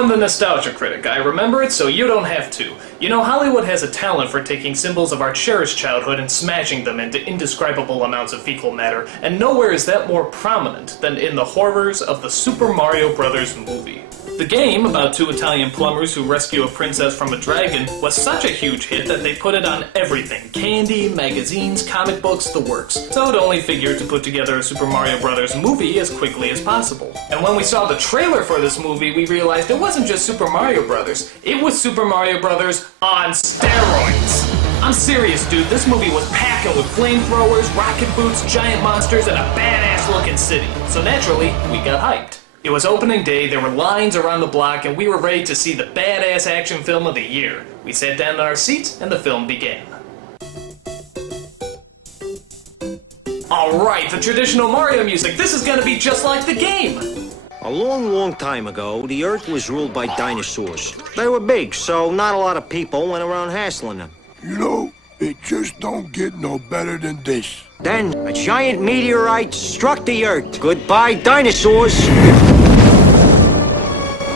I'm the nostalgia critic. I remember it so you don't have to. You know, Hollywood has a talent for taking symbols of our cherished childhood and smashing them into indescribable amounts of fecal matter, and nowhere is that more prominent than in the horrors of the Super Mario Bros. Movie. The game, about two Italian plumbers who rescue a princess from a dragon, was such a huge hit that they put it on everything. Candy, magazines, comic books, the works. So it only figured to put together a Super Mario Bros. Movie as quickly as possible. And when we saw the trailer for this movie, we realized it wasn't just Super Mario Bros. It was Super Mario Bros. On steroids. I'm serious, dude. This movie was packing with flamethrowers, rocket boots, giant monsters, and a badass-looking city. So naturally, we got hyped. It was opening day, there were lines around the block, and we were ready to see the badass action film of the year. We sat down in our seats, and the film began. Alright, the traditional Mario music. This is gonna be just like the game! A long, long time ago, the Earth was ruled by dinosaurs. They were big, so not a lot of people went around hassling them. You know, it just don't get no better than this. Then, a giant meteorite struck the Earth. Goodbye, dinosaurs!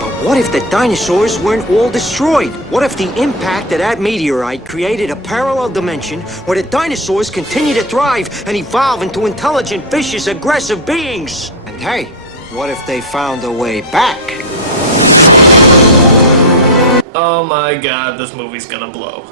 But what if the dinosaurs weren't all destroyed? What if the impact of that meteorite created a parallel dimension where the dinosaurs continue to thrive and evolve into intelligent, vicious, aggressive beings? And hey, what if they found a way back? Oh my god, this movie's gonna blow.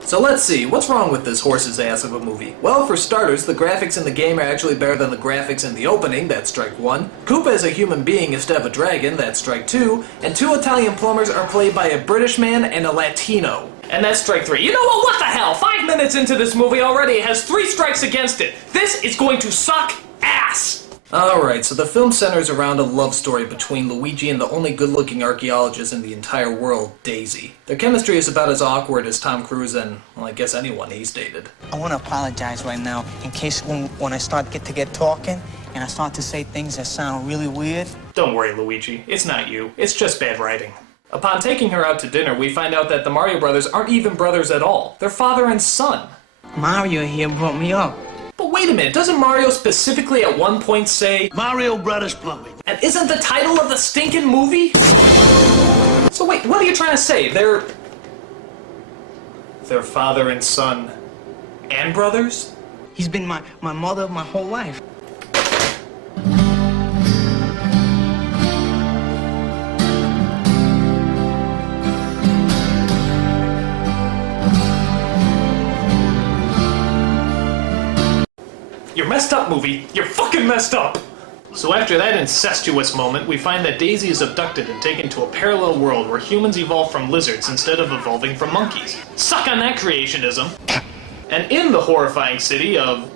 So let's see, what's wrong with this horse's ass of a movie? Well, for starters, the graphics in the game are actually better than the graphics in the opening, that's strike one. Koopa as a human being instead of a dragon, that's strike two. And two Italian plumbers are played by a British man and a Latino. And that's strike three. You know what the hell? 5 minutes into this movie already, it has 3 strikes against it. This is going to suck ass! Alright, so the film centers around a love story between Luigi and the only good-looking archaeologist in the entire world, Daisy. Their chemistry is about as awkward as Tom Cruise and, well, I guess anyone he's dated. I want to apologize right now in case when I start to get talking and I start to say things that sound really weird. Don't worry, Luigi. It's not you. It's just bad writing. Upon taking her out to dinner, we find out that the Mario brothers aren't even brothers at all. They're father and son. Mario here brought me up. But wait a minute, doesn't Mario specifically at one point say, Mario Brothers Plumbing? And isn't the title of the stinking movie? So wait, what are you trying to say? They're father and son and brothers? He's been my mother my whole life. You're messed up, movie. You're fucking messed up! So after that incestuous moment, we find that Daisy is abducted and taken to a parallel world where humans evolve from lizards instead of evolving from monkeys. Suck on that creationism! And in the horrifying city of...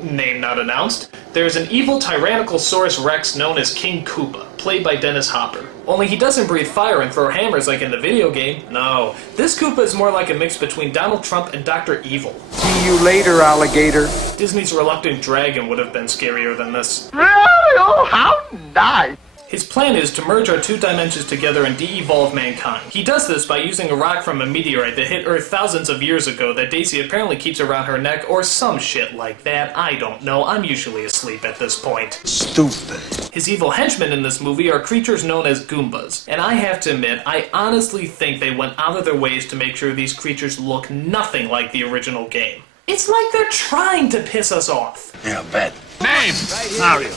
name not announced, there's an evil Tyrannosaurus Rex known as King Koopa, played by Dennis Hopper. Only he doesn't breathe fire and throw hammers like in the video game. No, this Koopa is more like a mix between Donald Trump and Dr. Evil. See you later, alligator. Disney's Reluctant Dragon would have been scarier than this. Really? Oh, how nice! His plan is to merge our 2 dimensions together and de-evolve mankind. He does this by using a rock from a meteorite that hit Earth thousands of years ago that Daisy apparently keeps around her neck, or some shit like that. I don't know. I'm usually asleep at this point. Stupid. His evil henchmen in this movie are creatures known as Goombas. And I have to admit, I honestly think they went out of their ways to make sure these creatures look nothing like the original game. It's like they're trying to piss us off. Yeah, bet. Name? Mario.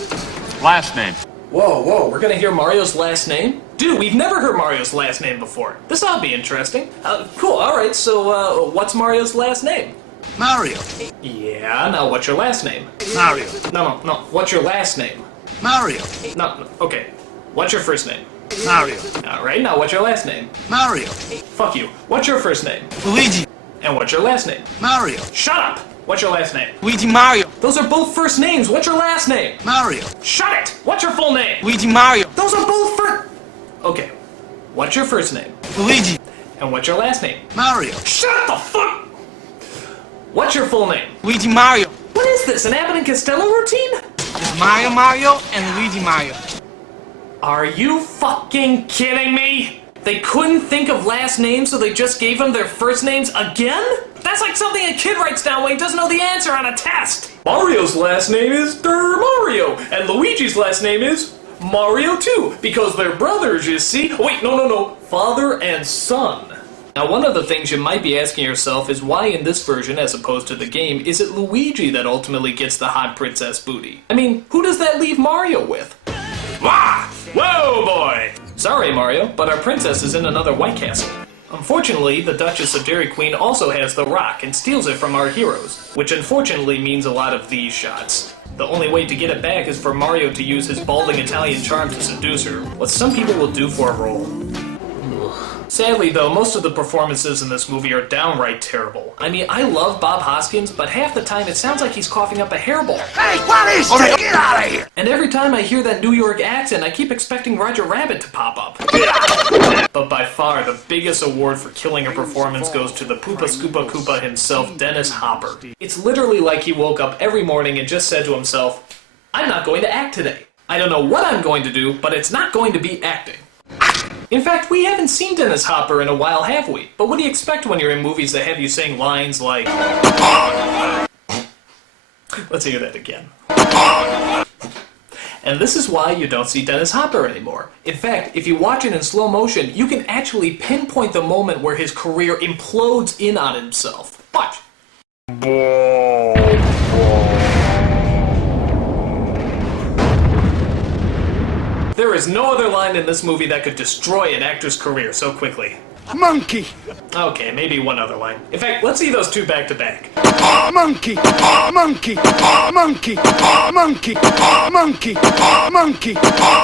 Last name? Whoa, we're gonna hear Mario's last name? Dude, we've never heard Mario's last name before. This ought to be interesting. Cool, alright, so, what's Mario's last name? Mario. Yeah, now what's your last name? Mario. No, what's your last name? Mario. No, okay. What's your first name? Mario. Alright, now what's your last name? Mario. Fuck you. What's your first name? Luigi. And what's your last name? Mario. Shut up! What's your last name? Luigi Mario. Those are both first names. What's your last name? Mario. Shut it! What's your full name? Luigi Mario. Those are both first... Okay. What's your first name? Luigi. And what's your last name? Mario. Shut the fuck... What's your full name? Luigi Mario. What is this, an Abbott and Costello routine? There's Mario and Luigi Mario. Are you fucking kidding me? They couldn't think of last names, so they just gave them their first names again? That's like something a kid writes down when he doesn't know the answer on a test. Mario's last name is Mario, and Luigi's last name is Mario too, because they're brothers, you see. Wait, no. Father and son. Now, one of the things you might be asking yourself is why in this version, as opposed to the game, is it Luigi that ultimately gets the hot princess booty? I mean, who does that leave Mario with? Wah! Whoa, boy! Sorry, Mario, but our princess is in another White Castle. Unfortunately, the Duchess of Dairy Queen also has the rock and steals it from our heroes, which unfortunately means a lot of these shots. The only way to get it back is for Mario to use his balding Italian charm to seduce her, what some people will do for a role. Sadly, though, most of the performances in this movie are downright terrible. I mean, I love Bob Hoskins, but half the time it sounds like he's coughing up a hairball. Hey, what is this? Get out of here! And every time I hear that New York accent, I keep expecting Roger Rabbit to pop up. But by far, the biggest award for killing a performance goes to the Poopa Scoopa Koopa himself, Dennis Hopper. It's literally like he woke up every morning and just said to himself, I'm not going to act today. I don't know what I'm going to do, but it's not going to be acting. In fact, we haven't seen Dennis Hopper in a while, have we? But what do you expect when you're in movies that have you saying lines like... Let's hear that again. And this is why you don't see Dennis Hopper anymore. In fact, if you watch it in slow motion, you can actually pinpoint the moment where his career implodes in on himself. Watch. There is no other line in this movie that could destroy an actor's career so quickly. Monkey! Okay, maybe one other line. In fact, let's see those two back to back. Monkey! Monkey! Monkey! Monkey! Monkey! Monkey!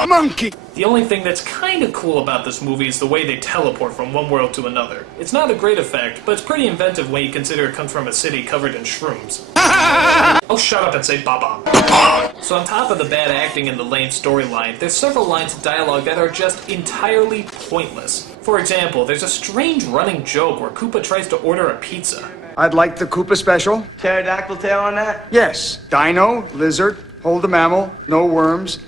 Monkey! The only thing that's kind of cool about this movie is the way they teleport from one world to another. It's not a great effect, but it's pretty inventive when you consider it comes from a city covered in shrooms. Oh, shut up and say Baba. So on top of the bad acting and the lame storyline, there's several lines of dialogue that are just entirely pointless. For example, there's a strange running joke where Koopa tries to order a pizza. I'd like the Koopa special. Pterodactyl tail on that? Yes. Dino, lizard, hold a mammal, no worms,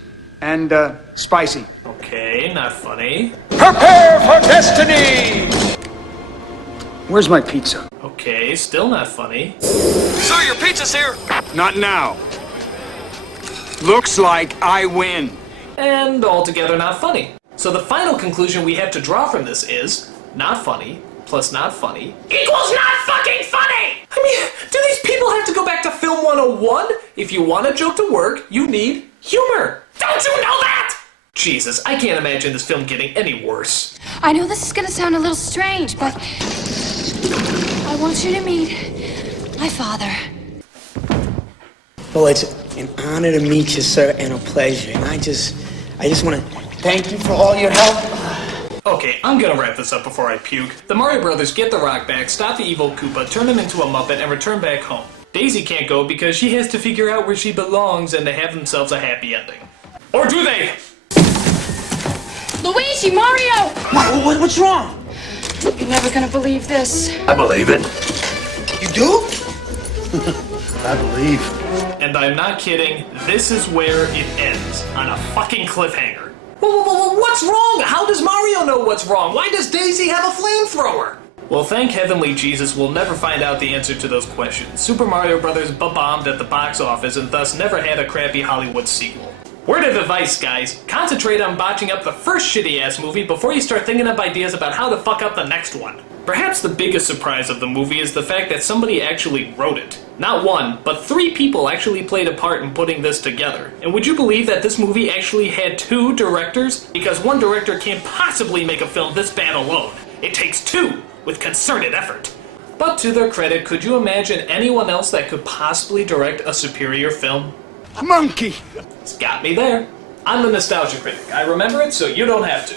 and spicy. Okay, not funny. Prepare for destiny! Where's my pizza? Okay, still not funny. Sir, your pizza's here! Not now. Looks like I win. And altogether not funny. So the final conclusion we have to draw from this is, not funny plus not funny equals not fucking funny! I mean, do these people have to go back to Film 101? If you want a joke to work, you need humor. Don't you know that? Jesus, I can't imagine this film getting any worse. I know this is gonna sound a little strange, but I want you to meet my father. Well, it's an honor to meet you, sir, and a pleasure. And I just want to thank you for all your help. Okay, I'm gonna wrap this up before I puke. The Mario Brothers get the rock back, stop the evil Koopa, turn him into a Muppet, and return back home. Daisy can't go because she has to figure out where she belongs and they have themselves a happy ending. Or do they? Luigi, Mario! What's wrong? You're never gonna believe this. I believe it. You do? I believe. And I'm not kidding, this is where it ends, on a fucking cliffhanger. What's wrong? How does Mario know what's wrong? Why does Daisy have a flamethrower? Well, thank Heavenly Jesus, we'll never find out the answer to those questions. Super Mario Bros. Bombed at the box office and thus never had a crappy Hollywood sequel. Word of advice, guys, concentrate on botching up the first shitty-ass movie before you start thinking up ideas about how to fuck up the next one. Perhaps the biggest surprise of the movie is the fact that somebody actually wrote it. Not one, but 3 people actually played a part in putting this together. And would you believe that this movie actually had 2 directors? Because one director can't possibly make a film this bad alone. It takes 2, with concerted effort. But to their credit, could you imagine anyone else that could possibly direct a superior film? Monkey! It's got me there. I'm the Nostalgia Critic. I remember it so you don't have to.